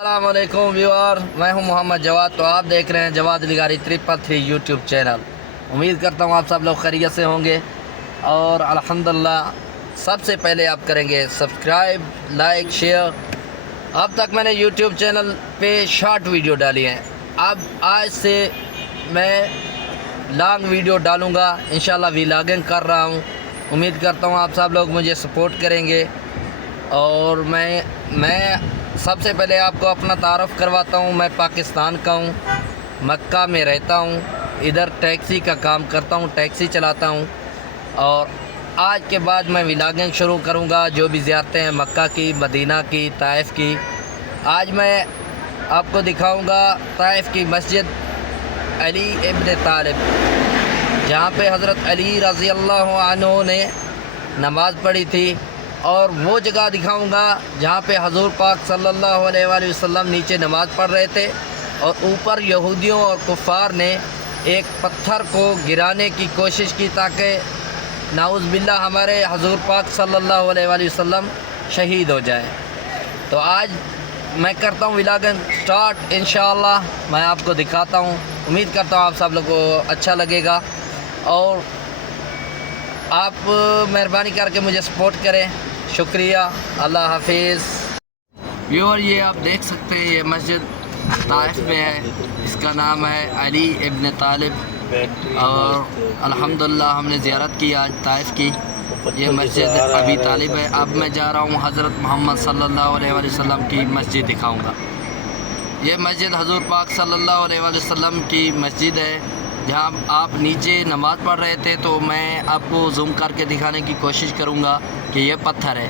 अस्सलाम वालेकुम व्यूअर, मैं हूं मोहम्मद जवाद। तो आप देख रहे हैं जवाद लिगारी 333 यूट्यूब चैनल। उम्मीद करता हूं आप सब लोग खैरियत से होंगे और अल्हम्दुलिल्लाह। सबसे पहले आप करेंगे सब्सक्राइब, लाइक, शेयर। अब तक मैंने यूट्यूब चैनल पे शॉर्ट वीडियो डाली हैं, अब आज से मैं लॉन्ग वीडियो डालूँगा। इंशाल्लाह व्लॉगिंग कर रहा हूँ। उम्मीद करता हूँ आप सब लोग मुझे सपोर्ट करेंगे। और मैं सबसे पहले आपको अपना तारुफ करवाता हूँ। मैं पाकिस्तान का हूँ, मक्का में रहता हूँ, इधर टैक्सी का काम करता हूँ, टैक्सी चलाता हूँ। और आज के बाद मैं व्लॉगिंग शुरू करूँगा, जो भी ज़ियारतें हैं मक्का की, मदीना की, ताइफ़ की। आज मैं आपको दिखाऊँगा ताइफ़ की मस्जिद अली इब्न तालिब, जहाँ पे हज़रत अली रज़ी अल्लाह अन्हु ने नमाज़ पढ़ी थी। और वो जगह दिखाऊंगा जहाँ पे हज़ूर पाक सल्लल्लाहु अलैहि वसल्लम नीचे नमाज़ पढ़ रहे थे और ऊपर यहूदियों और कुफ़ार ने एक पत्थर को गिराने की कोशिश की ताकि नाउज़ बिल्लाह हमारे हज़ूर पाक सल्लल्लाहु अलैहि वसल्लम शहीद हो जाए। तो आज मैं करता हूँ व्लॉगिंग स्टार्ट। इंशाअल्लाह मैं आपको दिखाता हूँ। उम्मीद करता हूँ आप सब लोगों को अच्छा लगेगा और आप मेहरबानी करके मुझे सपोर्ट करें। शुक्रिया, अल्लाह हाफिज़। व्यूअर, ये आप देख सकते हैं ये मस्जिद ताइफ में है, इसका नाम है अली इब्न तालिब। और अल्हम्दुलिल्लाह हमने ज़ियारत की आज ताइफ की। ये मस्जिद अबी तालिब है। अब मैं जा रहा हूँ हज़रत मोहम्मद सल्लल्लाहु अलैहि वसल्लम की मस्जिद दिखाऊँगा। ये मस्जिद हज़ूर पाक सल्लल्लाहु अलैहि वसल्लम की मस्जिद है, जहाँ आप नीचे नमाज़ पढ़ रहे थे। तो मैं आपको जूम करके दिखाने की कोशिश करूँगा कि ये पत्थर है।